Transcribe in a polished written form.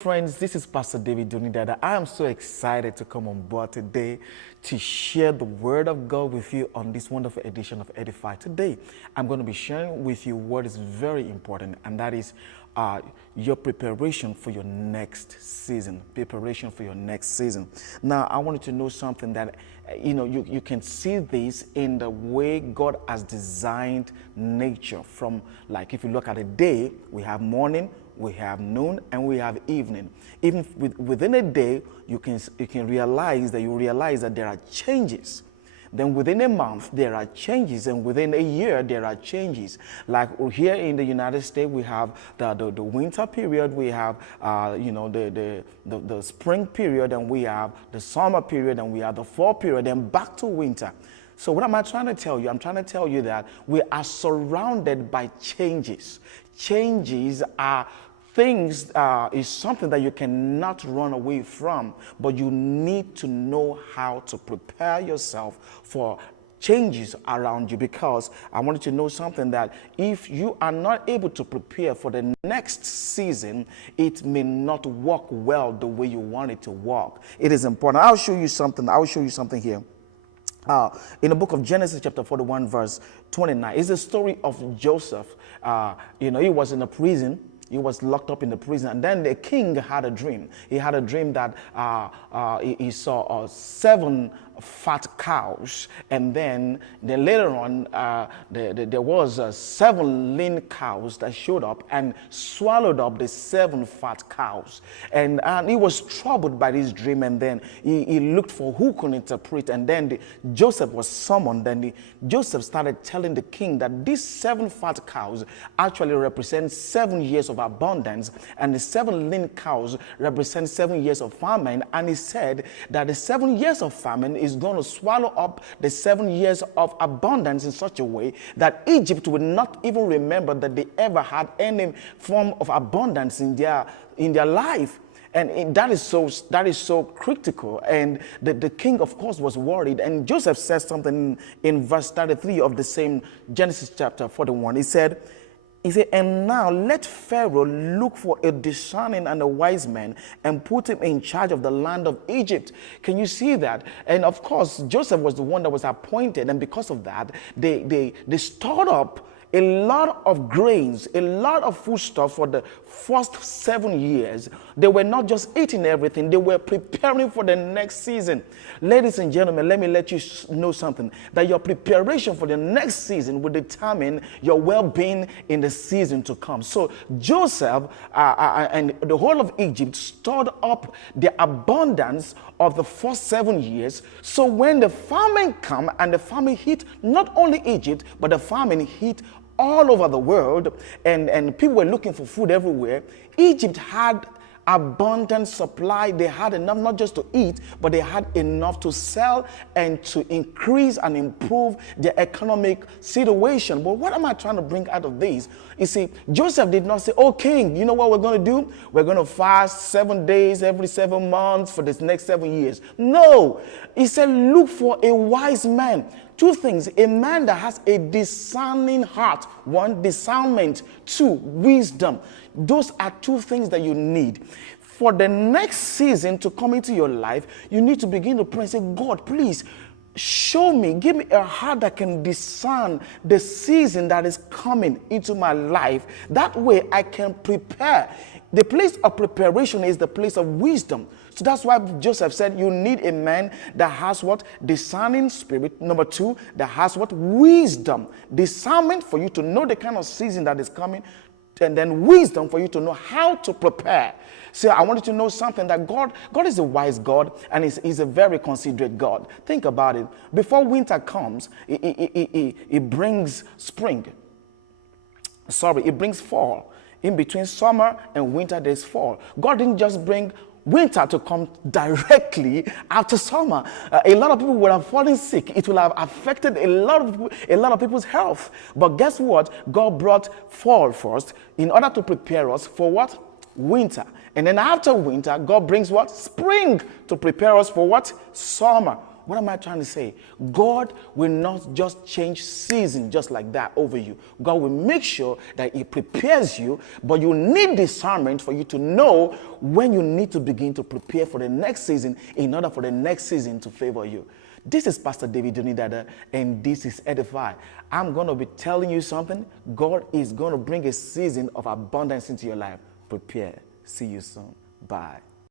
Friends, this is Pastor Dunni Dada. I am so excited to come on board today to share the Word of God with you on this wonderful edition of Edify. Today, I'm going to be sharing with you what is very important, and that is your preparation for your next season. Preparation for your next season. Now, I want you to know something that, you can see this in the way God has designed nature. From, like, if you look at a day, we have morning, we have noon, and we have evening. Even within a day, you can realize that there are changes. Then within a month, there are changes, and within a year, there are changes. Like here in the United States, we have the winter period, we have the spring period, and we have the summer period, and we have the fall period, and back to winter. So what am I trying to tell you? I'm trying to tell you that we are surrounded by changes. Changes are things, is something that you cannot run away from, but you need to know how to prepare yourself for changes around you. Because I want you to know something, that if you are not able to prepare for the next season, it may not work well the way you want it to work. It is important. I'll show you something here. In the book of Genesis chapter 41 verse 29, is the story of Joseph. He was in a prison. He was locked up in the prison, and then the king had a dream. He had a dream that he saw 7 fat cows, and then later on there was 7 lean cows that showed up and swallowed up the 7 fat cows. And he was troubled by this dream, and then he looked for who could interpret, and then Joseph was summoned. Then Joseph started telling the king that these 7 fat cows actually represent 7 years of abundance, and the 7 lean cows represent 7 years of famine. And he said that the 7 years of famine is going to swallow up the 7 years of abundance in such a way that Egypt would not even remember that they ever had any form of abundance in their life. And that is so critical. And the king, of course, was worried. And Joseph says something in verse 33 of the same Genesis chapter 41. He said, and now let Pharaoh look for a discerning and a wise man and put him in charge of the land of Egypt. Can you see that? And of course, Joseph was the one that was appointed. And because of that, they stored up a lot of grains, a lot of foodstuff for the first 7 years. They were not just eating everything, they were preparing for the next season. Ladies and gentlemen, let me let you know something, that your preparation for the next season will determine your well-being in the season to come. So Joseph and the whole of Egypt stored up the abundance of the first 7 years. So when the famine came, and the famine hit not only Egypt, but the famine hit all over the world, and people were looking for food everywhere, Egypt had abundant supply. They had enough not just to eat, but they had enough to sell and to increase and improve their economic situation. But what am I trying to bring out of this? You see, Joseph did not say, "Oh, king, you know what we're going to do? We're going to fast 7 days every 7 months for this next 7 years." No, he said, look for a wise man. 2 things: a man that has a discerning heart. 1, discernment. 2, wisdom. Those are 2 things that you need. For the next season to come into your life, you need to begin to pray and say, "God, please show me, give me a heart that can discern the season that is coming into my life. That way I can prepare." The place of preparation is the place of wisdom. So that's why Joseph said you need a man that has what? Discerning spirit. Number 2, that has what? Wisdom. Discernment for you to know the kind of season that is coming, and then wisdom for you to know how to prepare. So I want you to know something, that God is a wise God, and he's a very considerate God. Think about it. Before winter comes, it brings spring. It brings fall. In between summer and winter, there's fall. God didn't just bring winter to come directly after summer. A lot of people would have fallen sick. It will have affected a lot of people's health. But guess what? God brought fall first in order to prepare us for what? Winter. And then after winter, God brings what? Spring, to prepare us for what? Summer. what am I trying to say? God will not just change season just like that over you. God will make sure that He prepares you, but you need discernment for you to know when you need to begin to prepare for the next season in order for the next season to favor you. This is Pastor David Dunni Dada, and this is Edify. I'm going to be telling you something. God is going to bring a season of abundance into your life. Prepare. See you soon. Bye.